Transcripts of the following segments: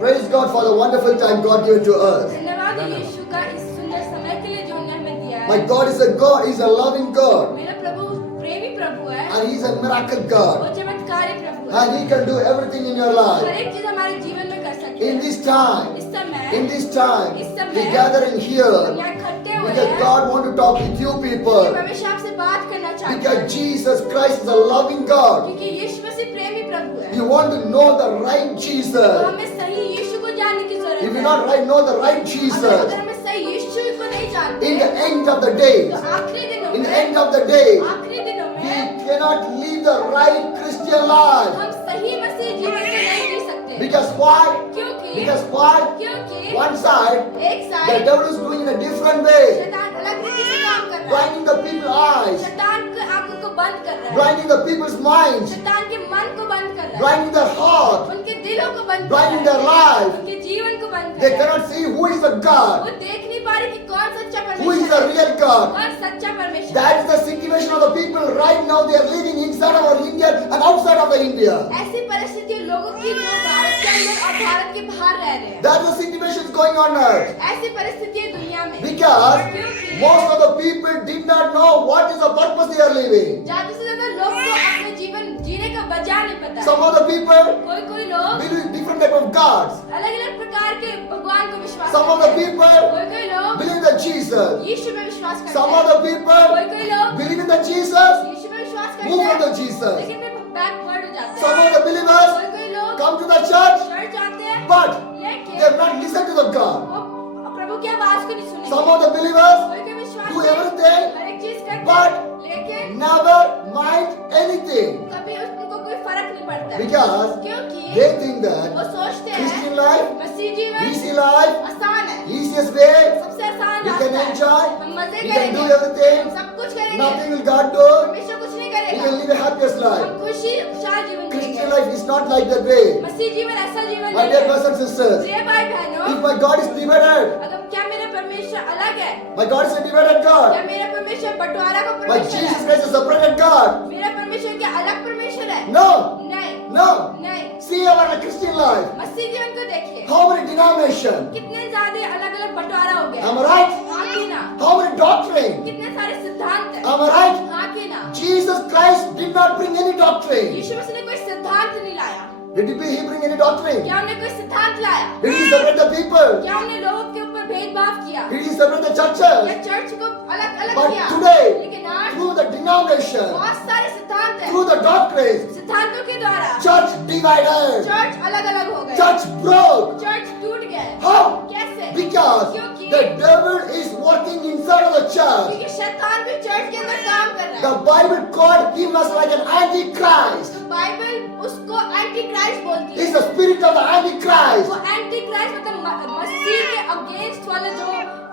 Praise God for the wonderful time God gave to us. धन्यवाद यीशु का इस सुंदर समय के लिए जो उन्होंने हमें दिया My है। God is a God, He's a loving God, मेरा प्रभु प्रेमी प्रभु है and He's a miracle वो God, चमत्कारी प्रभु है। and He can do everything in your life. हर एक चीज हमारे जीवन में कर सकते In हैं। this time, इस समय in this time, इस समय we gather in हम here यहाँ इकट्ठे हुए because हैं God wants to talk with you क्योंकि people. परमेश्वर आपसे बात करना चाहता है Because Jesus Christ is a loving God. क्योंकि यीशु मसीह प्रेमी प्रभु है। You want to know the right तो Jesus. हमें सही यीशु को जानने की जरूरत If you है। not right know the right अगर Jesus, हमें सही यीशु को नहीं जानते in the end of the day, तो आखिरी दिनों in the में end of the day, आखिरी दिनों we में cannot live the right Christian life. हम सही मसीह जीवन को नहीं जी सकते Because why? क्योंकि Because why? क्योंकि One side, एक the side devil is doing in a different way, शैतान अलग तरीके से काम कर रहा है। blinding the people's eyes, शैतान के आंखों को बंद कर रहा है। blinding the people's minds, शैतान के मन को बंद कर रहा है। blinding their heart, उनके दिलों को बंद कर blinding रहा their है। life. उनके जीवन को बंद They कर रहा है। cannot see who is the God, वो देख नहीं पा रहे कि कौन सच्चा who is परमेश्वर the है। real God. कौन सच्चा परमेश्वर That है। is the situation of the people right now. They are living inside of our India and outside of the India. ऐसी परिस्थिति लोगों की जो भारत के अंदर और भारत के बाहर रह रहे हैं। That is the situation going on now. ऐसी परिस्थिति है दुनिया में। Because क्योंकि most of the people did not know what is the purpose they are living. ज्यादा से ज्यादा लोग को अपने जीवन जीने का वजह नहीं पता Some है। of the people कोई लोग believe different type of gods. अलग अलग प्रकार के भगवान को विश्वास Some of the करते हैं। people कोई लोग believe that Jesus. यीशु में विश्वास करते Some हैं। of the people कोई लोग believe in the Jesus. यीशु में विश्वास करते Move from the हैं Jesus. लेकिन वे बैकवर्ड हो जाते Some हैं। of the believers कोई लोग come to the church, church आते हैं but they लेकिन have not listened to the God. वो प्रभु की आवाज को नहीं सुनेंगे। Some of the believers कोई विश्वास do नहीं, everything, हर एक चीज करते but हैं लेकिन never mind anything. कभी उनको कोई फर्क नहीं पड़ता है। Because क्योंकि they think that वो सोचते Christian हैं life, मसीह जीवन easy life, आसान है, easiest way, सबसे आसान we रास्ता can है। enjoy, हम मजे we can do करेंगे, everything, हम सब कुछ करेंगे, nothing will God do, परमेश्वर कुछ नहीं we करेगा। can live a happiest हम life. खुशहाल जीवन Christian जिएंगे। life is not like that way. मसीह जीवन ऐसा जीवन My नहीं dear है। brothers and sisters, प्रिय भाई बहनों, if my God is divided, अगर क्या मेरा परमेश्वर अलग है? my God is a divided क्या God, मेरा परमेश्वर बंटवारा का my परमेश्वर Jesus है? Christ is a separated God. मेरा परमेश्वर क्या अलग परमेश्वर है? No, नहीं, no. नहीं। See our Christian life. मसीह जीवन को देखिए, How many denominations? कितने ज्यादा अलग अलग बंटवारा हो गया। Am I right? हाँ कि ना? How many doctrine? कितने सारे सिद्धांत हैं। Am I right? हाँ कि ना? Jesus Christ did not bring any doctrine. यीशु मसीह ने कोई सिद्धांत नहीं लाया। Did he bring any doctrine? क्या उन्हें कोई सिद्धांत लाया? Did he separate the people? क्या उन्हें लोगों के ऊपर भेदभाव किया? Did he separate the क्या churches? चर्च को अलग अलग But किया? today, लेकिन आज through the denomination, बहुत सारे सिद्धांत हैं। through the doctrines, सिद्धांतों के द्वारा church divided, चर्च अलग अलग हो गए। church broke. चर्च टूट गए। How? कैसे? Because क्योंकि the devil is working inside of the church. क्योंकि शैतान भी चर्च के अंदर काम कर रहा The है। Bible called him as like an antichrist. तो बाइबल उसको एंटी क्राइस्ट बोलती He's है। the spirit of the antichrist. वो एंटी क्राइस्ट मतलब मसीह के अगेंस्ट वाला जो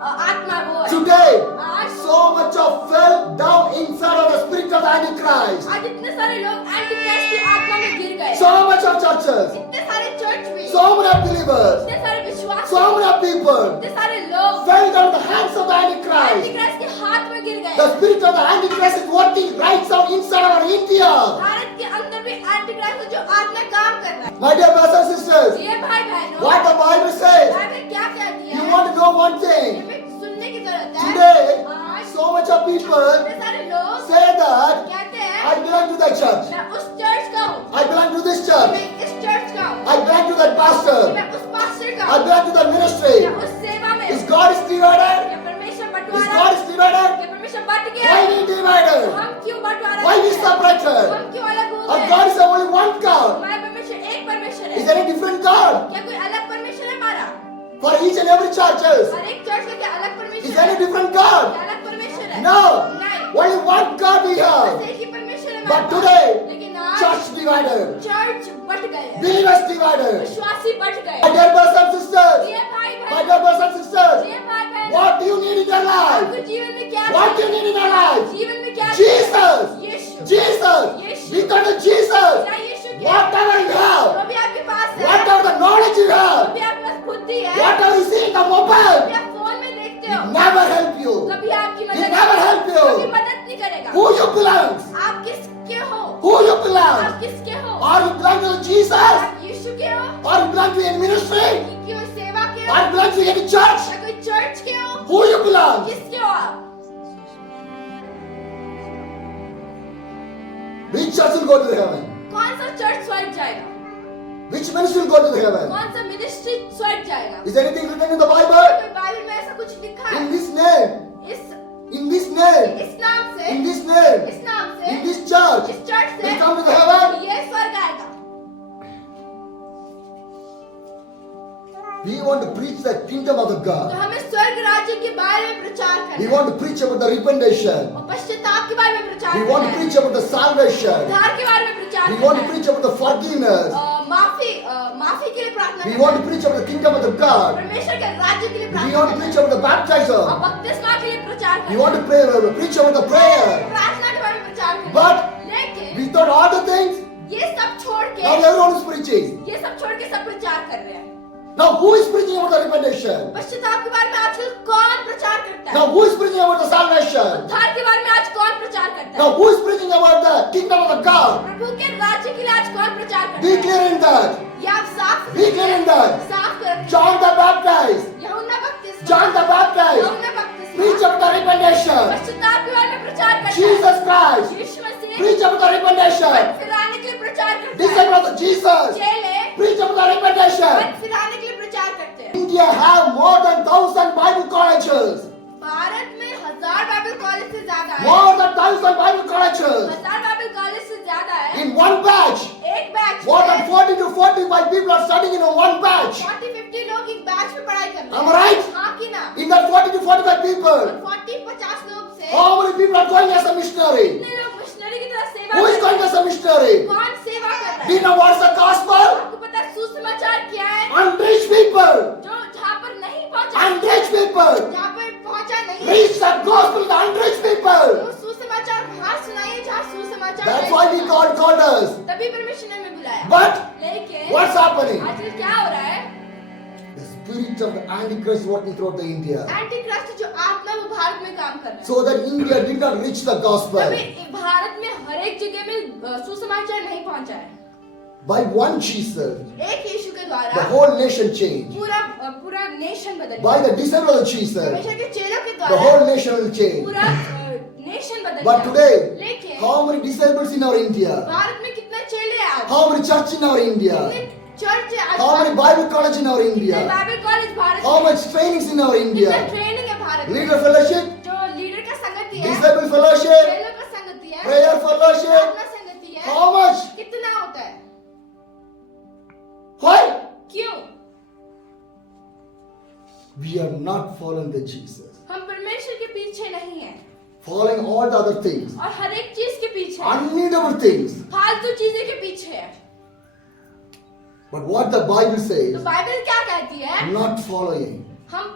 आत्मा है वो है। Today, आज so much of fell down inside of the spirit of the antichrist. आज इतने सारे लोग एंटी क्राइस्ट की आत्मा में गिर गए। So much of churches, इतने सारे चर्च भी, so many of believers, इतने सारे विश्वासी, so many of people इतने सारे लोग fell down in the hands of the anti antichrist. Christ के हाथ में गिर गए। The spirit of the antichrist is working right now inside our India. Bharat के अंदर भी एंटी क्राइस्ट जो आत्मा काम कर रहा है। My dear brothers and sisters, ये भाई बहनों, what the Bible says, Bible क्या कहती है? you want to know one thing. हमें सुनने की जरूरत है। Today, आज so much of people इतने सारे लोग say that कहते हैं I belong to that church. मैं उस चर्च का हूँ, I belong to this church. मैं इस चर्च का हूँ, I belong to that pastor. मैं उस पास्टर का I हूँ, belong to that ministry. मैं उस सेवा में Is हूँ। God is divided? क्या परमेश्वर Is बंटवारा? God is divided? क्या परमेश्वर बंट गया? Why we divided? हम क्यों बंटवारा? Why we करते हैं? separated? हम क्यों अलग हो Our गए? God is only one God. हमारा परमेश्वर एक परमेश्वर Is है। there a different God क्या कोई अलग परमेश्वर है हमारा? for each and every churches? हर एक चर्च का क्या अलग Is परमेश्वर there है? a different God? क्या अलग परमेश्वर है? No. नहीं। Only one God we बस have. एक ही परमेश्वर है But हमारे पास। today, लेकिन आज church divided. चर्च बट गए हैं। Believers divided. विश्वासी बट गए My हैं। dear brothers and sisters, प्रिय भाई my बहन, dear brothers and sisters, प्रिय भाई बहन, what do you need in your life? आपको जीवन में क्या What do you चाहिए? need in your life? जीवन में क्या Jesus. चाहिए? यीशु। Jesus. Yeshu. Return to Jesus. क्या यीशु क्या? Whatever you have, जो भी आपके पास है, whatever the knowledge you जो have, भी आपके पास बुद्धि है, whatever you see in the जो mobile, भी आप फोन में देखते it हो, never help you. कभी आपकी He मदद never help you. कभी मदद नहीं करेगा। Who you belong? आप किसके हो? Who you belong? आप किसके हो? Are you belong to Jesus? आप यीशु के हो Are you belong to any ministry? क्यों सेवा के हो? Are you belong to any church? या कोई चर्च के हो? Who you belong? किसके हो आप? Which church will go to the heaven? कौन सा चर्च स्वर्ग जाएगा? Which ministry will go to the heaven? कौन सा मिनिस्ट्री स्वर्ग जाएगा? Is anything written in the Bible? कोई बाइबल में ऐसा कुछ लिखा है? In this name, इस in this name, इस नाम से, in this name, इस नाम से, in this church, इस चर्च से will come to the heaven. ये स्वर्ग आएगा. We want to preach the kingdom of the तो God. हमें स्वर्ग राज्य के बारे में प्रचार We करना है want to preach about the repentation. और पश्चाताप के बारे में प्रचार We करना want to है. preach about the salvation. उद्धार के बारे में प्रचार We करना want to है. preach about the forgiveness. माफी के लिए प्रार्थना We करना want to है. preach about the kingdom of the God. परमेश्वर के राज्य के लिए We प्रार्थना want to करना preach है. about the baptism. और बपतिस्मा के लिए प्रचार We करना want है. to preach about the prayer. प्रार्थना के बारे में प्रचार करना But है. लेकिन without all the things, ये सब छोड़ के now everyone is preaching. ये सब छोड़ के सब प्रचार कर रहे हैं. Now who is preaching about the repentation? पश्चाताप के बारे में आजकल कौन प्रचार करता है? Now who is preaching about the salvation? उद्धार के बारे में आज कौन प्रचार करता है? Now who is preaching about the kingdom of the God? प्रभु के राज्य के लिए आज कौन प्रचार करता Be है? clear in that. ये आप साफ Be clear in that. साफ कर. John the Baptist. यूहन्ना बपतिस्मा. John the Baptist. यूहन्ना बपतिस्मा. Preach about the repentation. पश्चाताप के बारे में प्रचार करता है. Jesus Christ. Yeshu Masih Preach about the repentation. फिराने के लिए प्रचार करता है. Disciple of Jesus. चेले Preach about the repentation. फिराने के लिए प्रचार करते हैं. India have more than 1,000 Bible colleges. Bharat में 1000 बाइबल कॉलेज से ज्यादा है. More than 1,000 Bible colleges. 1000 Bible college से ज्यादा है. In one batch, एक बैच more में than 40 to 45 people are studying in one batch. 40-50 लोग एक बैच में पढ़ाई कर रहे Am I right? हाँ कि ना? In that 40 to 45 people, 40-50 लोग से how many people are going as a missionary? कितने लोग मिशनरी की तरह सेवा Who is कर going रहे as a missionary? हैं? कौन सेवा कर रहा Do you है? know what's the gospel? आपको पता है सुसमाचार क्या है? Unreached people. जो जहाँ पर नहीं पहुँचा, Unreached people. जहाँ पर पहुँचा नहीं, Preach the gospel to the unreached people. तो सुसमाचार वहाँ सुनाइए जहाँ सुसमाचार That's नहीं why we सुना। God called us. तभी परमेश्वर ने हमें बुलाया। But लेकिन what's happening? आजकल क्या हो रहा है? The spirit of the Antichrist working throughout the India. Anti Christ जो आत्मा वो भारत में काम कर रहा है। So that India did not reach the gospel. तभी भारत में हर एक जगह में सुसमाचार नहीं पहुंचा है। By one Jesus, एक यीशु के the द्वारा whole nation changed. पूरा नेशन बदल By गया। the disciple of Jesus, परमेश्वर के चेलों के the द्वारा whole nation will change. पूरा नेशन बदल But गया। today, लेकिन how many disciples in our India? Bharat में कितने चेले हैं आज? How many church in our India? कितने चर्च है आज? How many Bible college in our कितने India? Bible college Bharat How में? much trainings in our कितने India? ट्रेनिंग है भारत में? Leader fellowship, जो लीडर का संगति है, disciple fellowship, चेलों का संगति है, prayer fellowship. प्रार्थना संगति है, How much? कितना होता है? Why? क्यों? We are not following the Jesus. हम परमेश्वर के पीछे नहीं हैं Following all the other things. और हर एक चीज के पीछे हैं। Unneedable things. फालतू चीजें के पीछे है। But what the Bible तो says, बाइबल क्या कहती है? not following. हम